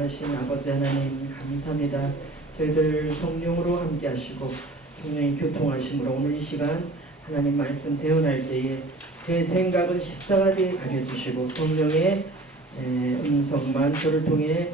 사랑하신 아버지 하나님 감사합니다. 저희들 성령으로 함께 하시고 성령이 교통하심으로 오늘 이 시간 하나님 말씀 배워날 때에 제 생각은 십자가에 가려주시고 성령의 음성만 저를 통해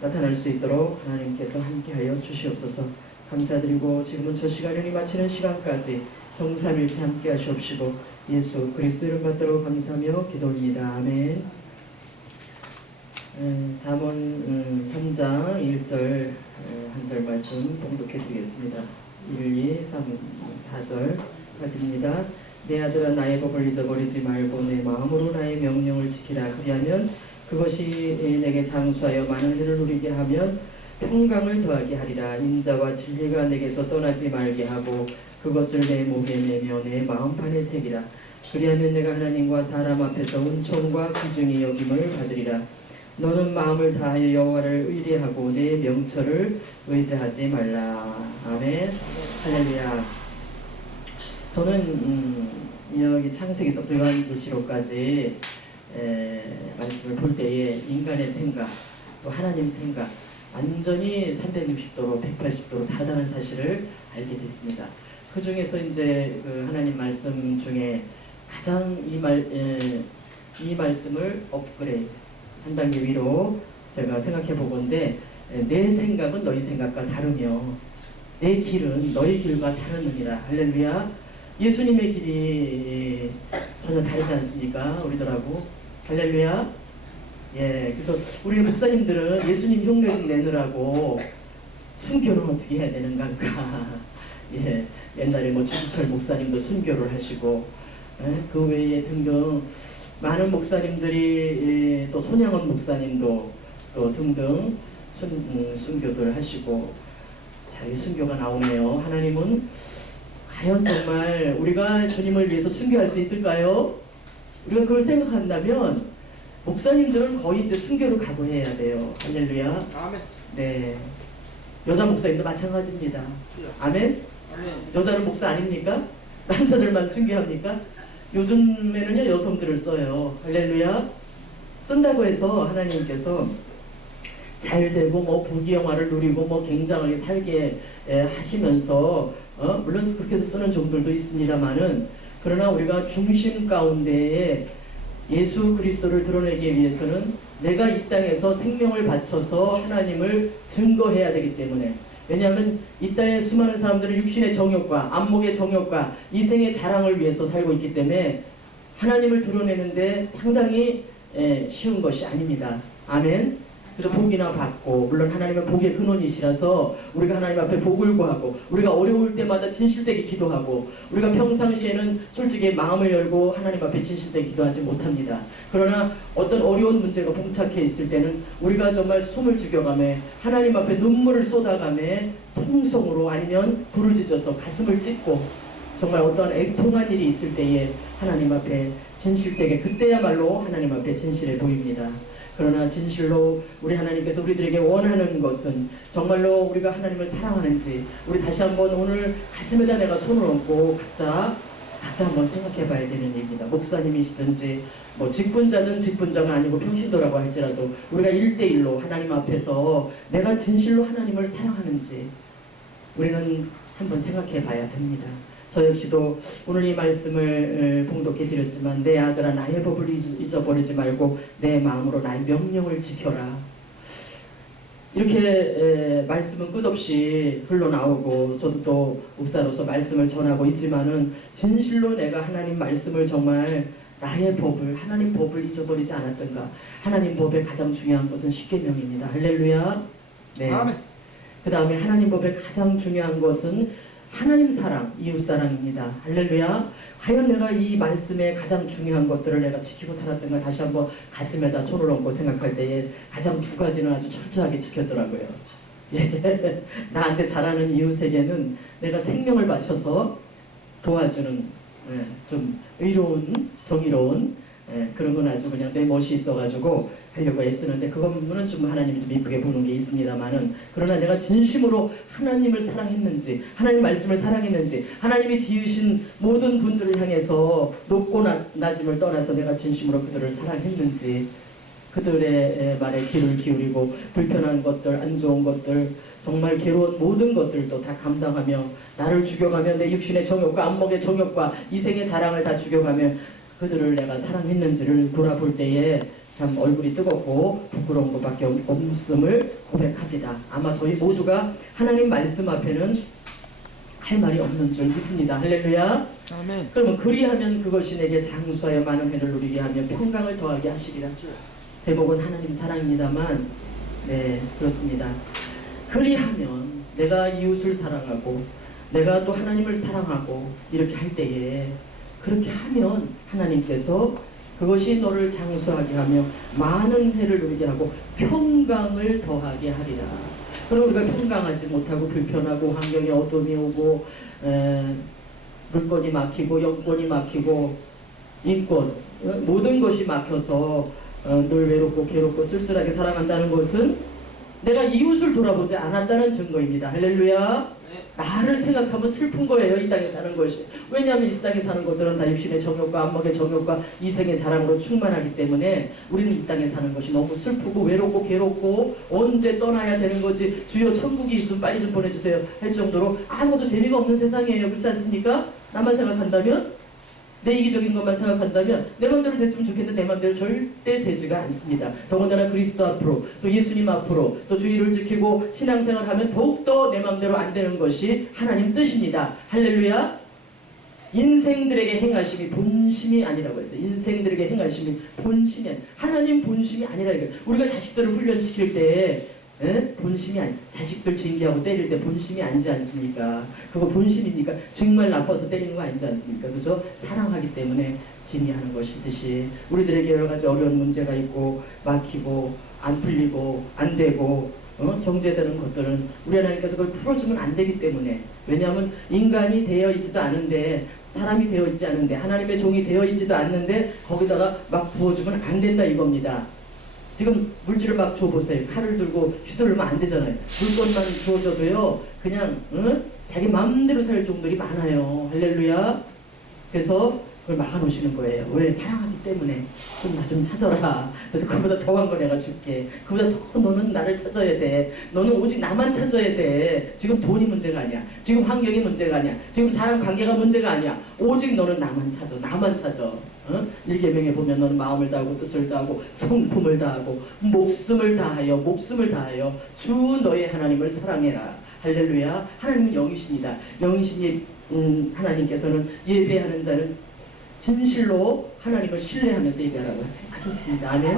나타날 수 있도록 하나님께서 함께하여 주시옵소서. 감사드리고 지금은 저 시간을 마치는 시간까지 성삼일체 함께 하시옵시고 예수 그리스도 이름 받도록 감사하며 기도합니다. 아멘. 잠언 3장 1절 한 절 말씀 봉독해 드리겠습니다. 1, 2, 3, 4절까지입니다. 내 아들아 나의 법을 잊어버리지 말고 내 마음으로 나의 명령을 지키라. 그리하면 그것이 내게 장수하여 많은 해를 누리게 하면 평강을 더하게 하리라. 인자와 진리가 내게서 떠나지 말게 하고 그것을 내 목에 매며 내 마음판에 새기라. 그리하면 내가 하나님과 사람 앞에서 은총과 귀중히 여김을 받으리라. 너는 마음을 다하여 여호와를 의뢰하고 내 명철을 의지하지 말라. 아멘. 할렐루야. 저는 여기 창세기서부터 요한계시록까지 말씀을 볼 때에 인간의 생각, 또 하나님 생각 완전히 360도로 180도로 다르다는 사실을 알게 됐습니다. 그 중에서 이제 그 하나님 말씀 중에 가장 이 말씀을 업그레이드 한 단계 위로 제가 생각해 보건데, 내 생각은 너희 생각과 다르며 내 길은 너희 길과 다르느니라. 할렐루야. 예수님의 길이 전혀 다르지 않습니까? 우리들하고. 할렐루야. 예, 그래서 우리 목사님들은 예수님 흉내 좀 내느라고 순교는 어떻게 해야 되는가? 예, 옛날에 뭐 주기철 목사님도 순교를 하시고, 그 외에 등등 많은 목사님들이 또 손양원 목사님도 또 등등 순교들 하시고, 자, 이 순교가 나오네요. 하나님은 과연 정말 우리가 주님을 위해서 순교할 수 있을까요? 우리가 그걸 생각한다면 목사님들은 거의 이제 순교를 각오해야 돼요. 할렐루야. 아멘. 네. 여자 목사님도 마찬가지입니다. 아멘. 아멘. 여자는 목사 아닙니까? 남자들만 순교합니까? 요즘에는요 여성들을 써요. 할렐루야. 쓴다고 해서 하나님께서 잘 되고 뭐 부귀영화를 누리고 뭐 굉장하게 살게 하시면서 물론 그렇게 해서 쓰는 종들도 있습니다만은, 그러나 우리가 중심 가운데에 예수 그리스도를 드러내기 위해서는 내가 이 땅에서 생명을 바쳐서 하나님을 증거해야 되기 때문에, 왜냐하면 이 땅에 수많은 사람들은 육신의 정욕과 안목의 정욕과 이생의 자랑을 위해서 살고 있기 때문에 하나님을 드러내는데 상당히 쉬운 것이 아닙니다. 아멘. 그래서 복이나 받고, 물론 하나님은 복의 근원이시라서 우리가 하나님 앞에 복을 구하고, 우리가 어려울 때마다 진실되게 기도하고, 우리가 평상시에는 솔직히 마음을 열고 하나님 앞에 진실되게 기도하지 못합니다. 그러나 어떤 어려운 문제가 봉착해 있을 때는 우리가 정말 숨을 죽여가며 하나님 앞에 눈물을 쏟아가며 통성으로 아니면 부르짖어서 가슴을 찢고 정말 어떠한 애통한 일이 있을 때에 하나님 앞에 진실되게, 그때야말로 하나님 앞에 진실해 보입니다. 그러나 진실로 우리 하나님께서 우리들에게 원하는 것은 정말로 우리가 하나님을 사랑하는지, 우리 다시 한번 오늘 가슴에다 내가 손을 얹고 각자 한번 생각해 봐야 되는 얘기입니다. 목사님이시든지 뭐 직분자는 직분자가 아니고 평신도라고 할지라도 우리가 1대1로 하나님 앞에서 내가 진실로 하나님을 사랑하는지 우리는 한번 생각해 봐야 됩니다. 저 역시도 오늘 이 말씀을 봉독해 드렸지만, 내 아들아 나의 법을 잊어버리지 말고 내 마음으로 나의 명령을 지켜라. 이렇게 말씀은 끝없이 흘러나오고, 저도 또 목사로서 말씀을 전하고 있지만은 진실로 내가 하나님 말씀을 정말 나의 법을, 하나님 법을 잊어버리지 않았던가. 하나님 법의 가장 중요한 것은 십계명입니다. 할렐루야. 네. 그 다음에 하나님 법의 가장 중요한 것은 하나님 사랑, 이웃 사랑입니다. 할렐루야. 과연 내가 이 말씀의 가장 중요한 것들을 내가 지키고 살았던가. 다시 한번 가슴에다 손을 얹고 생각할 때에 가장 두 가지는 아주 철저하게 지켰더라고요. 예. 나한테 잘하는 이웃에게는 내가 생명을 바쳐서 도와주는, 좀 의로운, 정의로운, 그런 건 아주 그냥 내 멋이 있어가지고 하려고 애쓰는데, 그거는 좀 하나님이 좀 이쁘게 보는 게 있습니다만은, 그러나 내가 진심으로 하나님을 사랑했는지, 하나님 말씀을 사랑했는지, 하나님이 지으신 모든 분들을 향해서 높고 낮음을 떠나서 내가 진심으로 그들을 사랑했는지, 그들의 말에 귀를 기울이고 불편한 것들, 안 좋은 것들, 정말 괴로운 모든 것들도 다 감당하며 나를 죽여가며 내 육신의 정욕과 안목의 정욕과 이생의 자랑을 다 죽여가며 그들을 내가 사랑했는지를 돌아볼 때에 참 얼굴이 뜨겁고 부끄러운 것밖에 없음을 고백합니다. 아마 저희 모두가 하나님 말씀 앞에는 할 말이 없는 줄 믿습니다. 할렐루야. 아멘. 그러면 그리하면 그것이 내게 장수하여 많은 회를 누리게 하며 평강을 더하게 하시리라. 제목은 하나님 사랑입니다만, 네, 그렇습니다. 그리하면 내가 이웃을 사랑하고 내가 또 하나님을 사랑하고 이렇게 할 때에, 그렇게 하면 하나님께서 그것이 너를 장수하게 하며 많은 회를 누리게 하고 평강을 더하게 하리라. 그럼 우리가 평강하지 못하고 불편하고 환경에 어둠이 오고 물건이 막히고 영권이 막히고 인권, 모든 것이 막혀서 늘 외롭고 괴롭고 쓸쓸하게 살아간다는 것은 내가 이웃을 돌아보지 않았다는 증거입니다. 할렐루야. 나를 생각하면 슬픈 거예요, 이 땅에 사는 것이. 왜냐하면 이 땅에 사는 것들은 다 육신의 정욕과 안목의 정욕과 이생의 자랑으로 충만하기 때문에 우리는 이 땅에 사는 것이 너무 슬프고 외롭고 괴롭고 언제 떠나야 되는 거지, 주여 천국이 있으면 빨리 좀 보내주세요 할 정도로 아무것도 재미가 없는 세상이에요. 그렇지 않습니까? 나만 생각한다면, 내 이기적인 것만 생각한다면 내 맘대로 됐으면 좋겠는데 내 맘대로 절대 되지가 않습니다. 더군다나 그리스도 앞으로 또 예수님 앞으로 또 주의를 지키고 신앙생활을 하면 더욱더 내 맘대로 안 되는 것이 하나님 뜻입니다. 할렐루야. 인생들에게 행하심이 본심이 아니라고 했어요. 인생들에게 행하심이 본심이 아니, 하나님 본심이 아니라 이거예요. 우리가 자식들을 훈련시킬 때 본심이 아니, 자식들 징계하고 때릴 때 본심이 아니지 않습니까? 그거 본심이니까 정말 나빠서 때리는 거 아니지 않습니까? 그래서 사랑하기 때문에 징계하는 것이듯이 우리들에게 여러 가지 어려운 문제가 있고 막히고 안 풀리고 안 되고 정제되는 것들은 우리 하나님께서 그걸 풀어주면 안 되기 때문에, 왜냐하면 인간이 되어 있지도 않은데, 사람이 되어 있지 않은데, 하나님의 종이 되어 있지도 않는데 거기다가 막 부어주면 안 된다 이겁니다. 지금 물질을 막 줘보세요. 칼을 들고 휘두르면 안 되잖아요. 물건만 주어줘도요, 그냥 자기 마음대로 살 종들이 많아요. 할렐루야. 그래서 그걸 막아놓으시는 거예요. 왜? 사랑하기 때문에. 좀 나 좀 찾아라. 그래서 그보다 더한 거 내가 줄게. 그보다 더 너는 나를 찾아야 돼. 너는 오직 나만 찾아야 돼. 지금 돈이 문제가 아니야. 지금 환경이 문제가 아니야. 지금 사람 관계가 문제가 아니야. 오직 너는 나만 찾아. 나만 찾아. 일계명에 보면 너는 마음을 다하고 뜻을 다하고 성품을 다하고 목숨을 다하여 주 너의 하나님을 사랑해라. 할렐루야. 하나님은 영이십니다. 영이신 하나님께서는 예배하는 자는 진실로 하나님을 신뢰하면서 예배하라고 하셨습니다. 아멘.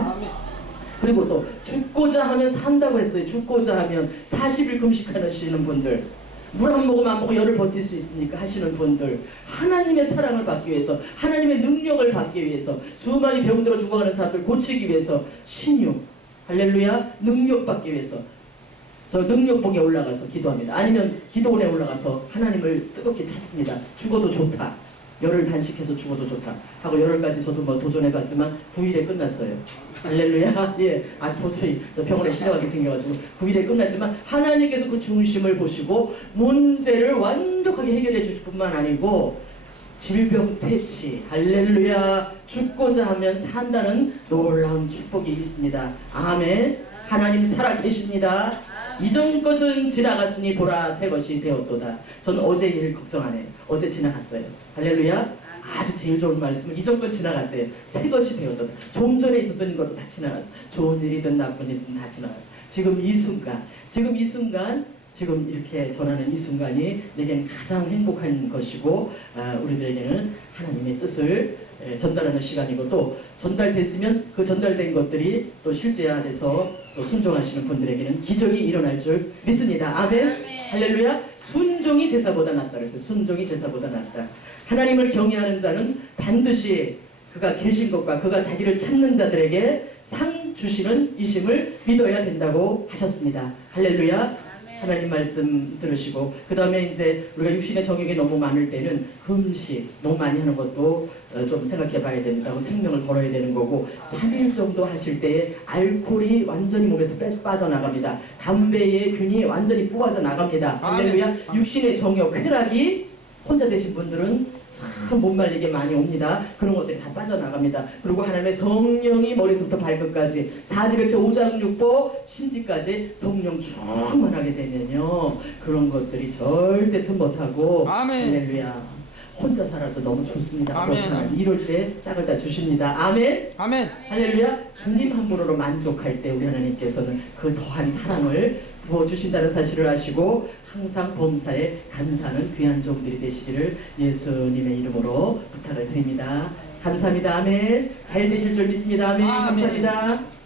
그리고 또 죽고자 하면 산다고 했어요. 죽고자 하면 40일 금식하시는 분들, 물 한 모금 안 먹고 열을 버틸 수 있습니까? 하시는 분들, 하나님의 사랑을 받기 위해서, 하나님의 능력을 받기 위해서, 수많이 병들어 죽어가는 사람들 고치기 위해서, 신유, 할렐루야, 능력 받기 위해서 저 능력봉에 올라가서 기도합니다. 아니면 기도원에 올라가서 하나님을 뜨겁게 찾습니다. 죽어도 좋다. 열흘 단식해서 죽어도 좋다 하고 열흘까지 저도 뭐 도전해봤지만 9일에 끝났어요. 할렐루야. 예, 도저히 저 병원에 실려가게 생겨가지고 9일에 끝났지만 하나님께서 그 중심을 보시고 문제를 완벽하게 해결해 주실 뿐만 아니고 질병 퇴치, 할렐루야, 죽고자 하면 산다는 놀라운 축복이 있습니다. 아멘. 하나님 살아계십니다. 이전 것은 지나갔으니 보라 새 것이 되었도다. 저는 어제 일 걱정 안 해요. 어제 지나갔어요. 할렐루야. 아주 제일 좋은 말씀은 이전 건 지나갔대요. 새 것이 되었도다. 좀 전에 있었던 것도 다 지나갔어. 좋은 일이든 나쁜 일이든 다 지나갔어. 지금 이 순간 지금 이렇게 전하는 이 순간이 내게는 가장 행복한 것이고, 우리들에게는 하나님의 뜻을 전달하는 시간이고, 또 전달됐으면 그 전달된 것들이 또 실제화돼서 또 순종하시는 분들에게는 기적이 일어날 줄 믿습니다. 아멘. 할렐루야. 순종이 제사보다 낫다 그랬어요. 순종이 제사보다 낫다. 하나님을 경외하는 자는 반드시 그가 계신 것과 그가 자기를 찾는 자들에게 상 주시는 이심을 믿어야 된다고 하셨습니다. 할렐루야. 하나님 말씀 들으시고, 그 다음에 이제 우리가 육신의 정욕이 너무 많을 때는 금식 너무 많이 하는 것도 좀 생각해 봐야 된다고, 생명을 걸어야 되는 거고, 3일 정도 하실 때에 알코올이 완전히 몸에서 빠져나갑니다. 담배의 균이 완전히 뽑아져 나갑니다. 할렐루야. 육신의 정욕, 쾌락이 혼자 되신 분들은 참 못 말리게 많이 옵니다. 그런 것들이 다 빠져나갑니다. 그리고 하나님의 성령이 머리부터 발끝까지 사지백체 5장 6보 심지까지 성령 충만하게 되면요, 그런 것들이 절대 틈 못하고 아멘. 할렐루야, 혼자 살아도 너무 좋습니다. 아멘. 그렇구나. 이럴 때 짝을 다 주십니다. 아멘. 아멘. 할렐루야. 주님 한 분으로 만족할 때 우리 하나님께서는 그 더한 사랑을 부어주신다는 사실을 아시고 항상 범사에 감사하는 귀한 종들이 되시기를 예수님의 이름으로 부탁을 드립니다. 감사합니다. 아멘. 잘 되실 줄 믿습니다. 아멘. 아멘. 감사합니다.